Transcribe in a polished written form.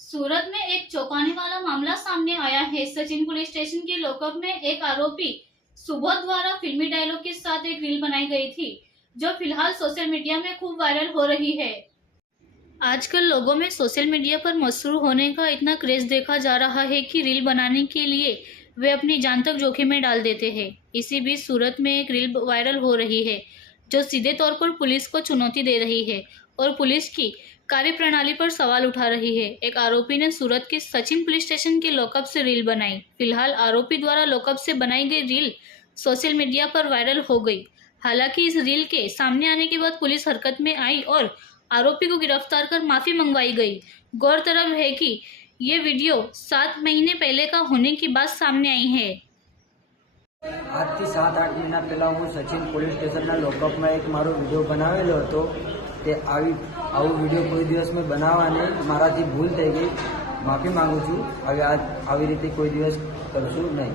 सूरत में एक चौंकाने वाला मामला सामने आया है। सचिन पुलिस स्टेशन के लॉकअप में एक आरोपी सुबोध द्वारा फिल्मी डायलॉग के साथ एक रील बनाई गई थी, जो फिलहाल सोशल मीडिया में खूब वायरल हो रही है। आजकल लोगों में सोशल मीडिया पर मशहूर होने का इतना क्रेज देखा जा रहा है कि रील बनाने के लिए वे अपनी जान तक जोखिम में डाल देते हैं। इसी बीच सूरत में एक रील वायरल हो रही है, जो सीधे तौर पर पुलिस को चुनौती दे रही है और पुलिस की कार्यप्रणाली पर सवाल उठा रही है। एक आरोपी ने सूरत के सचिन पुलिस स्टेशन के लॉकअप से रील बनाई। फिलहाल आरोपी द्वारा लॉकअप से बनाई गई रील सोशल मीडिया पर वायरल हो गई। हालांकि इस रील के सामने आने के बाद पुलिस हरकत में आई और आरोपी को गिरफ्तार कर माफी मंगवाई गई। गौरतलब है कि ये वीडियो 7 महीने पहले का होने की बात सामने आई है। आज થી 7-8 મહિના પહેલા હું સચિન પોલીસ સ્ટેશનના લોકઅપમાં એક મારો વિડીયો બનાવેલો હતો તે આવો વિડીયો કોઈ દિવસ મેં બનાવવાની મારાથી ભૂલ થઈ ગઈ, માફી માંગુ છું। હવે આવી રીતે કોઈ દિવસ કરશું નહીં।